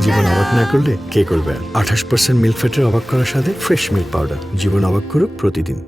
জীবন অবাক না করলে কে করবে? 28% মিল্ক ফ্যাটের অবাক করার সাথে ফ্রেশ মিল্ক পাউডার। জীবন অবাক করুক প্রতিদিন।